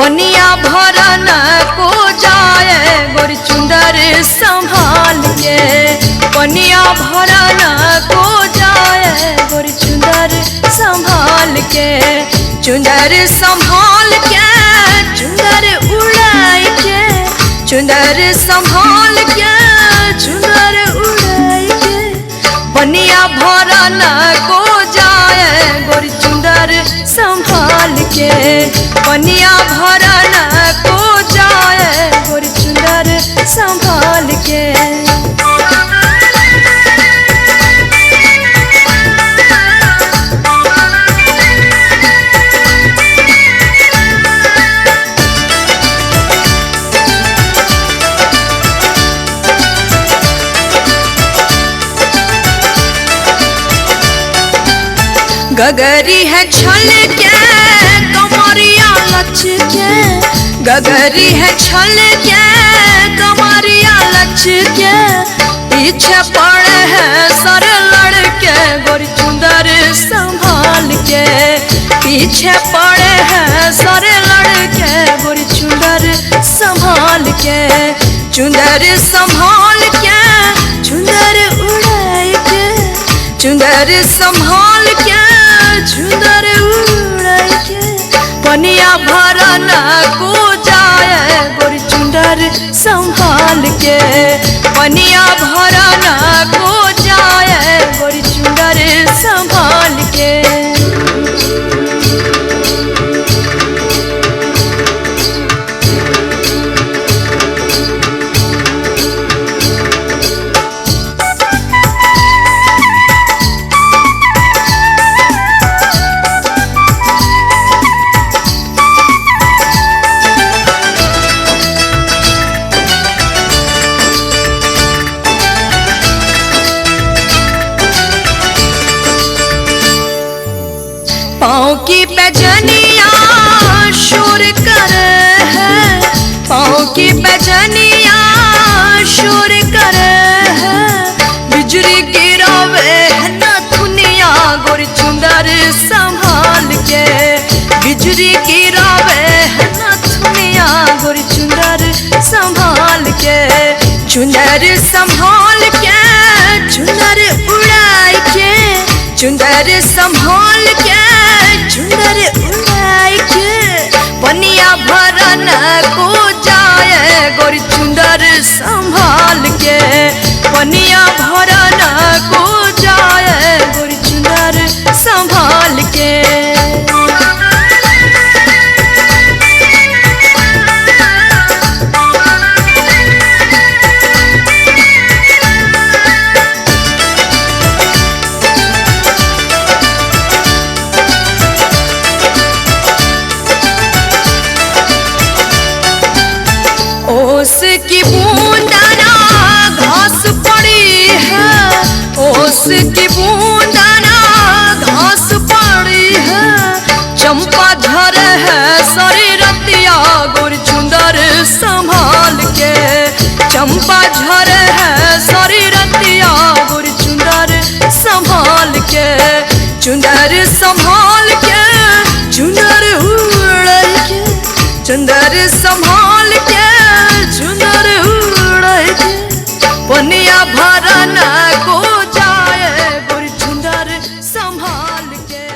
पनिया भरन को जाए गोरी चुंदर संभाल के। पनिया भरन को जाए गोरी चुंदर संभाल के। चुंदर संभाल के चुंदर उड़ाई के। चुंदर संभाल के चुंदर उड़ाई के। पनिया भरन को जाए गोरी चुंदर संभाल के। पनिया भरन को जाए गोरी चुंदर संभाल के। गगरी है छल के कमरिया लच के। गगरी है छल के कमरिया लच के। पीछे पड़े हैं सर लड़के गोरी चुंदर संभाल के। पीछे पड़े हैं सर लड़के गोरी चुंदर संभाल के। चुंदर संभाल के चुंदर उड़ाई के। चुंदर संभाल के चुंदर उड़ाई के। पनिया भरन को जाए गोरी चुंदर संभाल के। पनिया भरन को जाए गोरी चुंदर संभाल के। पाँव की पैजनिया शोर करे है। पाँव की पैजनिया शोर करे है। बिजली गिरावे है नथुनिया गोरी चुंदर संभाल के। बिजली गिरावे है नथुनिया गोरी चुंदर संभाल के। चुंदर संभाल के चुंदर उड़ाई के। चुंदर संभाल के चुंदर उड़ाई के। पनिया भरन को जाए गोरी चुंदर संभाल के। पनिया भरन को जाए गोरी चुंदर संभाल के। ओस की बूंदना घास पड़ी है। ओस की बूंदना घास पड़ी है। चंपा झर है सारी रतिया गोरी चुंदर संभाल के। चंपा झर है सारी रतिया गोरी चुंदर संभाल के। चुंदर संभाल के चुंदर उड़ाई के। चुंदर संभाल के चुंदर उड़ाई के। पनिया भरन को जाए गोरी चुंदर संभाल के।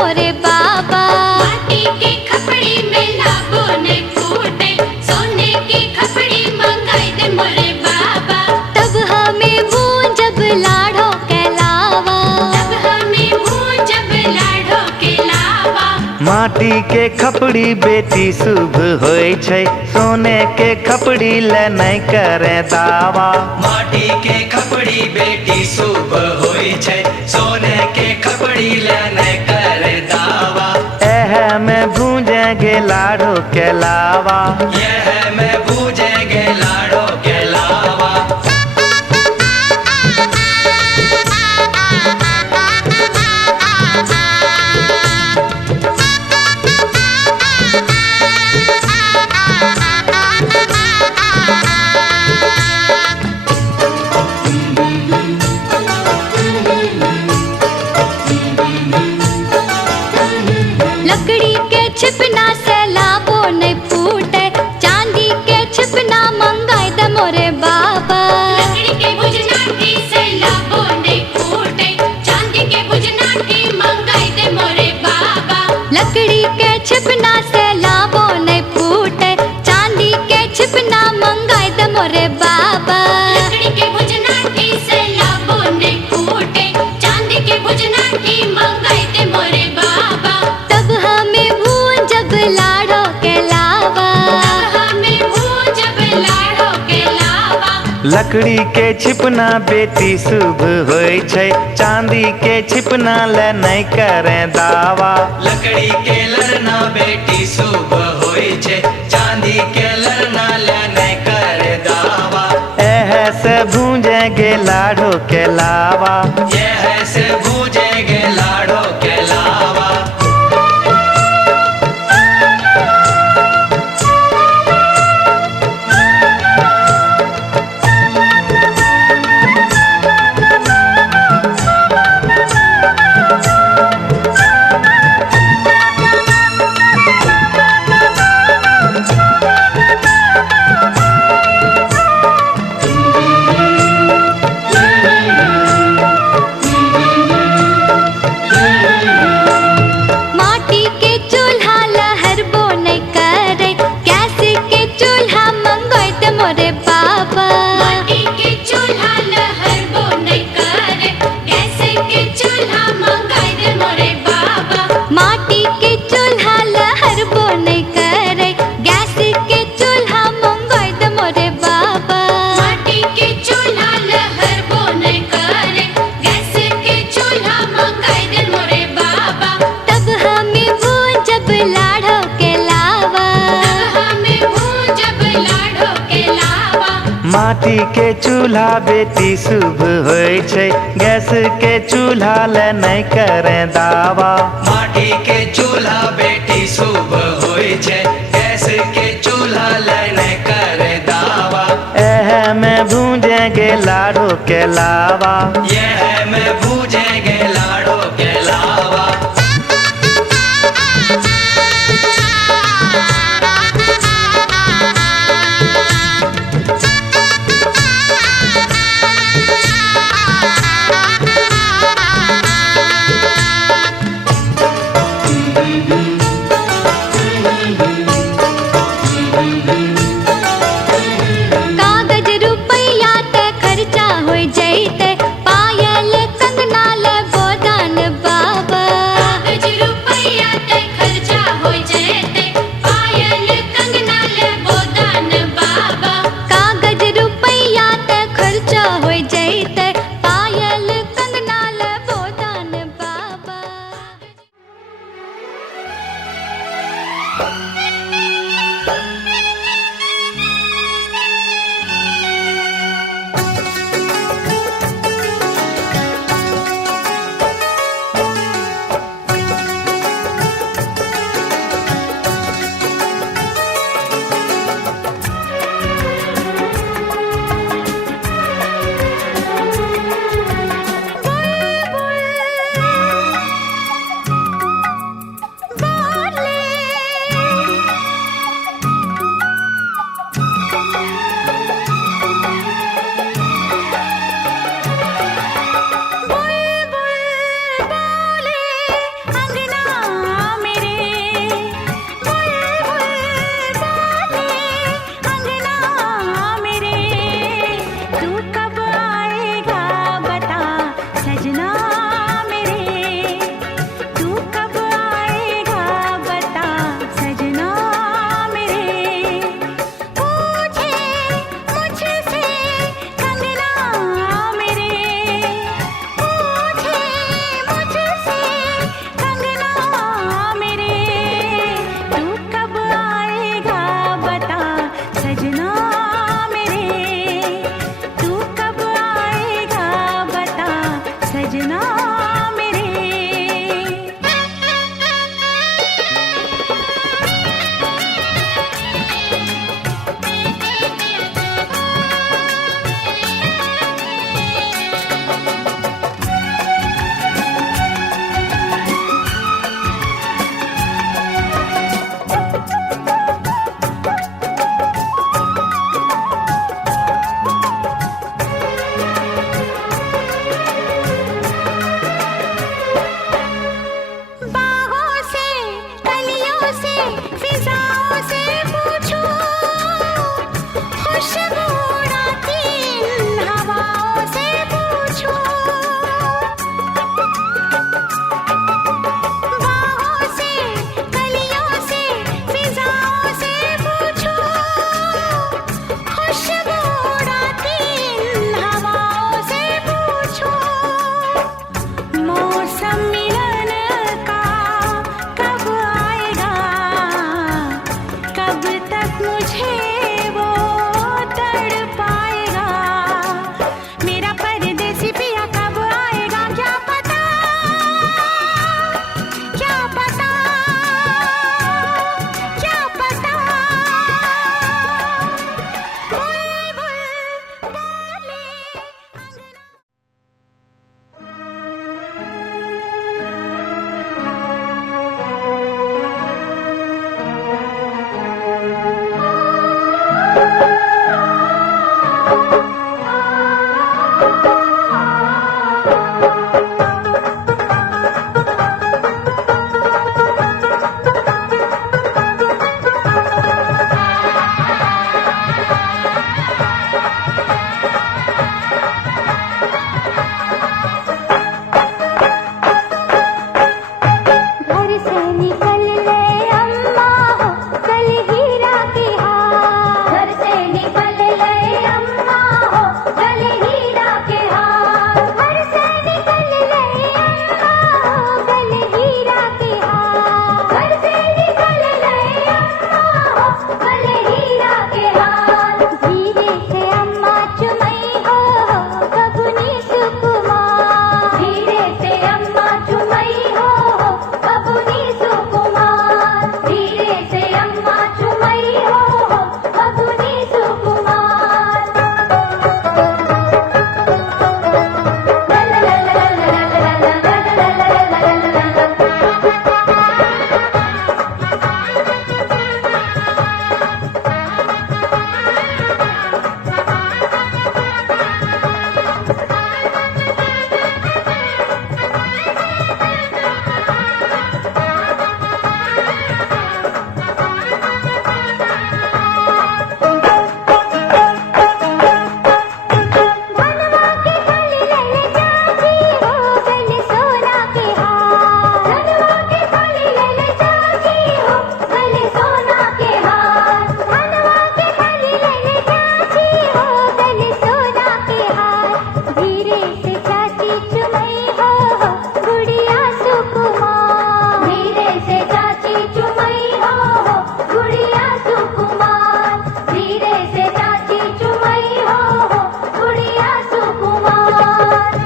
मोरे बाबा माटी के खपड़ी में लाबो माटी के खपड़ी बेटी शुभ होय छै, सोने के खपड़ी ले नहीं करे दावा। माटी के खपड़ी बेटी शुभ होय छै, सोने के खपड़ी ले नहीं करे दावा। एह में भूजेंगे लाड़ो के लावा, यह में भूजेंगे लाड़ो के लावा। लकड़ी के छिपना से लाबो नहीं फूटे, चांदी के छिपना मंगाई दे मोरे बाबा। लकड़ी के भुजनाटी से लाबो नहीं फूटे, चांदी के भुजनाटी मंगाई दे मोरे बाबा। लकड़ी के छिपना से लाबो नहीं फूटे, चांदी के छिपना मंगाई दे मोरे बाबा। लकड़ी के भुजनाटी से लाबो नहीं फूटे, चांदी के भुजनाटी मंगाई दे मोरे बाबा। तब हमें भूंजब लाड़ो के लावा, हमें भूजब लाड़ो के लावा। लकड़ी के छिपना बेटी शुभ होय छै, चांदी के छिपना ले नहीं करे दावा। लकड़ी के लड़ना बेटी शुभ होय छै, चांदी के लड़ना ले नहीं करे दावा। एह से भूजेंगे लाड़ो के लावा, यह से भूजेंगे लाड़ो के लावा। माटी के चूल्हा लहर बो नहीं करे, कैसे के चूल्हा मंगाई दे मोरे बाबा। माटी के चूल्हा लहर बो नहीं करे, कैसे के चूल्हा मंगाई दे मोरे बाबा। माटी के चूल्हा लहर बो नहीं करे, गैस के चूल्हा मंगाई दे मोरे बाबा। माटी के चूल्हा लहर बो नहीं करे, गैस के चूल्हा मंगाई दे मोरे बाबा। तब हमें भूंजब लाड़ो के लावा, हमें भूजब लाड़ो के लावा। माटी के चूल्हा बेटी शुभ होय छै, गैस के चूल्हा ले नहीं करे दावा। माटी के चूल्हा बेटी शुभ होय छै, गैस के चूल्हा ले नहीं करे दावा। एह में भूजेंगे लाड़ो के लावा, यह में भूजेंगे लाड़ो के लावा। कागज रुपया ते खर्चा हो जैते, पायल से फिजाओं से पूछो, खुशबू उड़ाती इन हवाओं से पूछो। बाहों से कलियों से फिजाओं से पूछो, खुशबू उड़ाती इन हवाओं से पूछो। मौसम मिलन का कब आएगा, कब तक मुझे वो तड़ पाएगा। मेरा परदेसी पिया कब आएगा, क्या पता, क्या पता, क्या पता। बुलबुल बोले अंगना। घर से निकल ले अम्मा हो, कल हीरा की हार। घर से निकल ले अम्मा हो, कल हीरा के हार। घर से निकल ले अम्मा हो, कल हीरा की हार। घर से निकल ले अम्मा हो, कल हीरा के हार। धीरे से अम्मा चुमई हो, बबुनी सुकुमार। धीरे से अम्मा चुमई हो, बबुनी सुकुमार। धीरे से अम्मा चुमई हो, बबुनी सुकुमार। ला ला ला ला ला ला ला ला ला ला ला ला। धनवा के फल ले चाची हो, गले सोना के हार। धनवा के फल ले चाची हो, गले सोना के हार। धनवा के फल ले चाची हो, गले सोना के हार। धीरे से चाची चुमई हो, गुड़िया सुकुमार। धीरे से चाची चुमई हो, गुड़िया सुकुमार। धीरे से चाची चुमई हो, गुड़िया सुकुमार।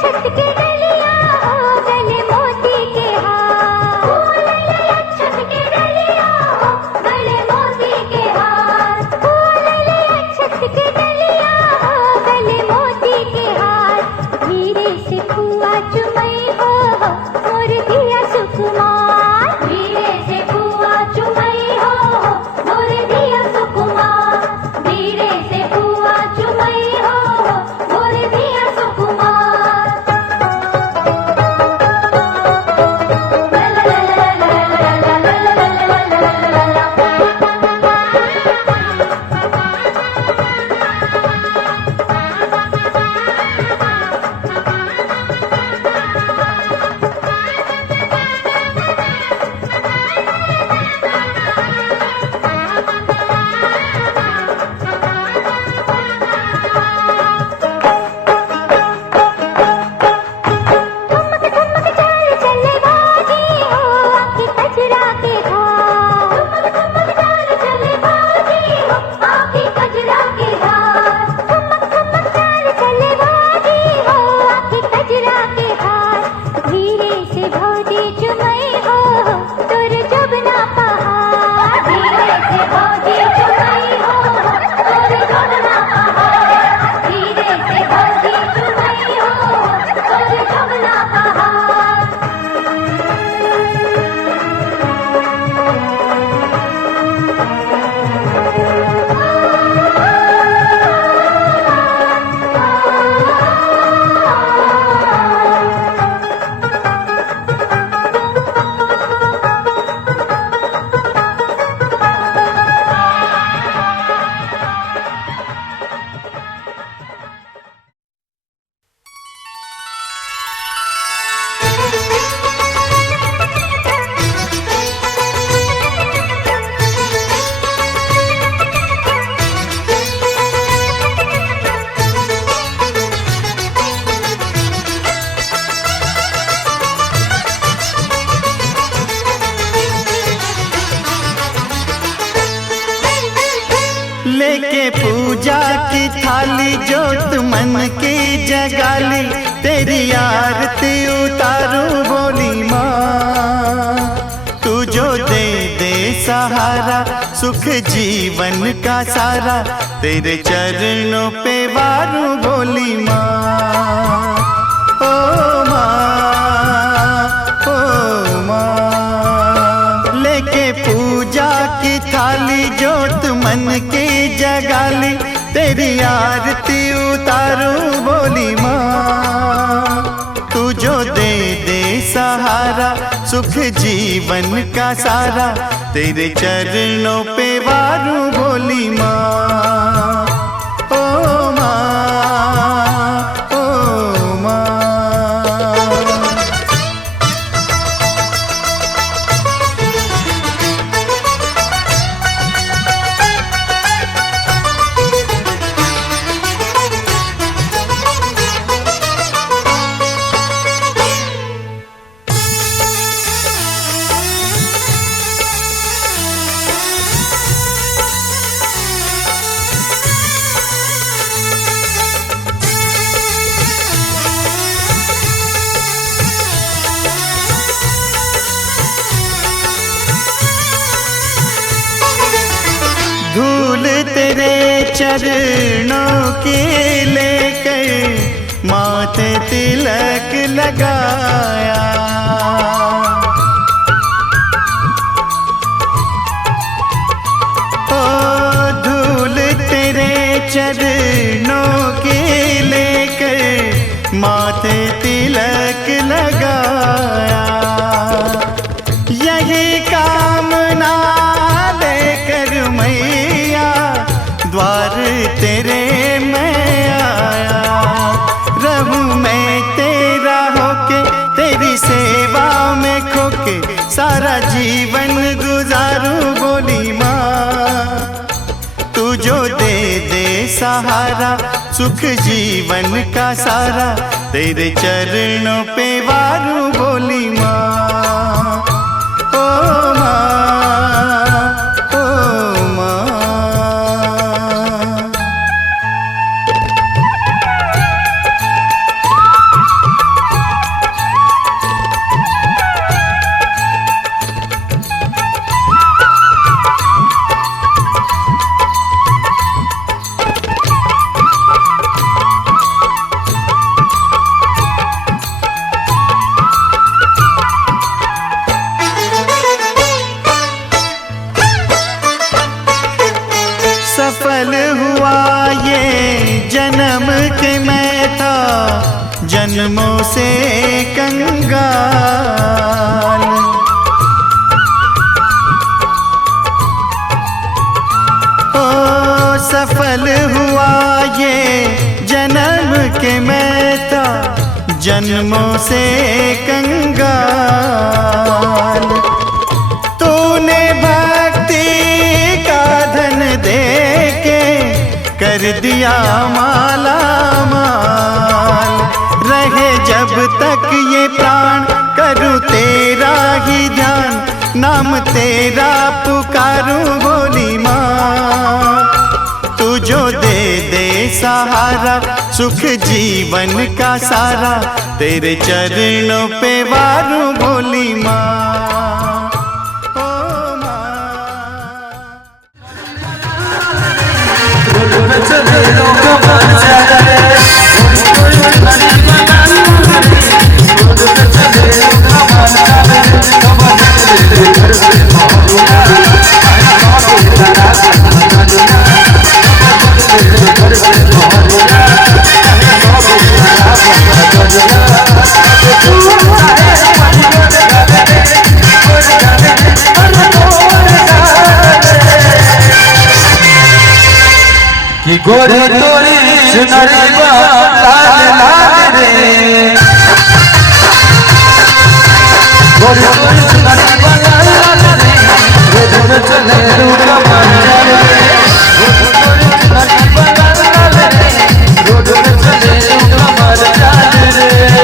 छत के डलिया हो, गले मोती के हार। छत के डलिया हो, गले मोती के हार। छत के डलिया हो, गले मोती के हार। धीरे से फुआ चुमई हो, मोर दिया सुकुमार। धीरे से फुआ चुमई हो, मोर दिया सुकुमार। धीरे से फुआ चुमई हो, मोर दिया सुकुमार। ला ला ला ला ला ला ला ला ला ला ला। धीरे से भौजी चुमई हो की थाली जोत मन की जगाली, तेरी आरती उतारूं भोली माँ। तू जो दे दे सहारा सुख जीवन का सारा, तेरे चरणों पे वारूं भोली माँ। ओ माँ लेके पूजा की थाली जोत मन की जगाली, तेरी आरती उतारूं भोली माँ। तू जो दे दे सहारा सुख जीवन का सारा, तेरे चरणों पे वारूं भोली माँ। ओ माँ, ओ माँ। धूल तेरे चरणों की लेकर माथे तिलक लगाया। ओ धूल तेरे चरणों की लेकर माथे तिलक लगाया। यही कामना लेकर मैया द्वार तेरे मैं आया। रहूं मैं तेरा होके तेरी सेवा में खोके, सारा जीवन गुजारूं भोली माँ। तू जो दे दे सहारा सुख जीवन का सारा, तेरे चरणों पे वारूं भोली माँ। ओ माँ, ओ माँ। सफल हुआ ये जन्म के मैं था जन्मों से कंगाल। ओ सफल हुआ ये जन्म के मैं था जन्मों से कंगाल। तूने भक्ति का धन दे के कर दिया माला माल। रहे जब तक ये प्राण करूँ तेरा ही ध्यान, नाम तेरा पुकारूं भोली माँ। तू जो दे दे सहारा सुख जीवन का सारा, तेरे चरणों पे वारूं भोली माँ। ओ माँ। कि गोरी तोरी सुनरी लाल लाल रे, गोरी तोरी सुनरी लाल लाल रे, रोड चले रूप मंजर रे, गोरी तोरी सुनरी लाल लाल रे, रोड चले रूप मंजर रे।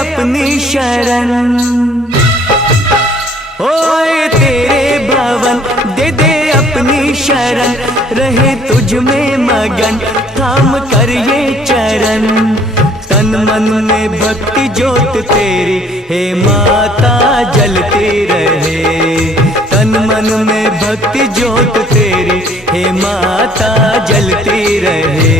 अपनी शरण। ओए तेरे भवन दे दे अपनी शरण, रहे तुझ में मगन थाम कर ये चरण। तन मन में भक्ति ज्योत तेरी हे माता जलती रहे। तन मन में भक्ति ज्योत तेरी हे माता जलती रहे।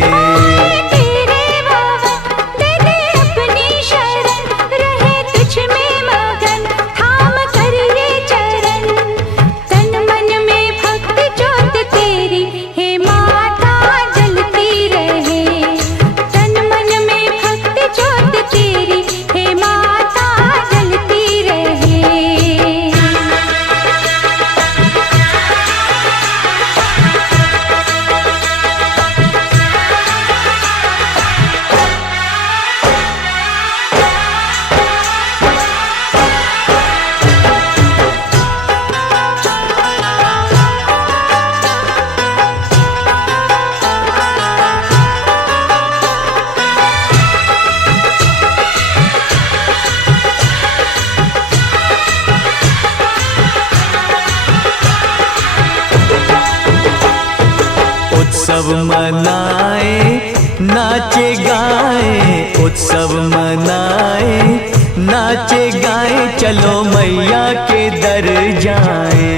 उत्सव मनाए नाचे गाए, उत्सव मनाए नाचे गाए, चलो मैया के दर जाए।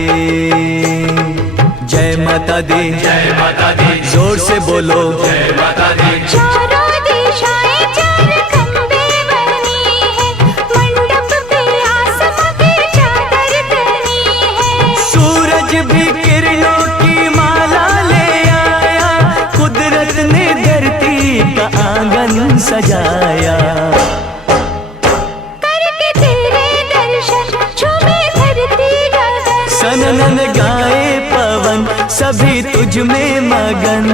जय माता दी, जय माता दी, जोर से बोलो जय माता दी। चारों दिशाएं चार खंबे बनी है, मंडप पे आसमां की चादर तनी है। सूरज भी किरणों की माला ले आया, कुदरत ने धरती का आंगन सजाया। करके तेरे दर्शन झूमे धरती गगन, सनन गाए पवन सभी तुझ में मगन।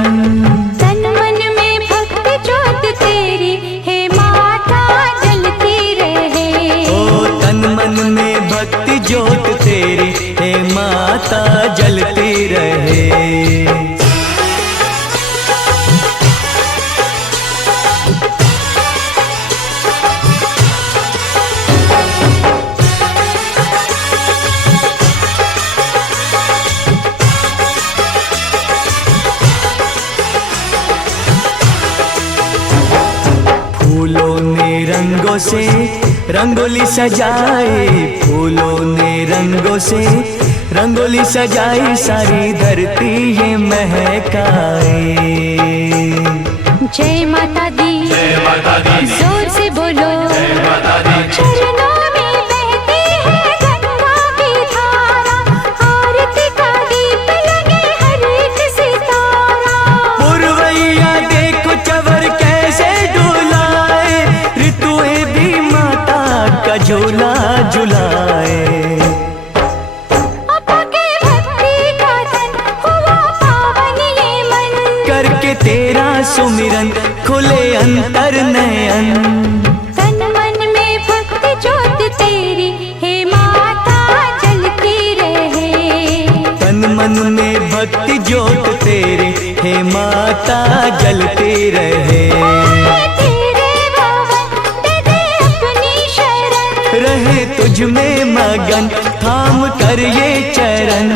तन मन में भक्ति ज्योत तेरी है माता जलती रहे। ओ तन मन में भक्ति ज्योत तेरी हे माता जलती रहे। फूलों ने रंगों से रंगोली सजाई, फूलों ने रंगों से रंगोली सजाई, सारी धरती ये महकाए। जय माता दी, जय माता दी, जोर से बोलो जय माता दी। चरणों में बहती है गंगा की धारा, आरती का दीप लगे हर एक सितारा। पुरवैया देखो चवर कैसे डुलाए, ऋतुएं भी माता का झूला झुलाए। अपा के भक्ति का तन हुआ पावन ये मन, करके तेरा सुमिरन खुले अंतर नयन। तन मन में भक्ति ज्योत तेरी हे माता जलती रहे। तन मन में भक्ति ज्योत तेरी हे माता जलती रहे। तेरे भवन दे दे अपनी शरण, रहे तुझ में मगन थाम कर ये चरण।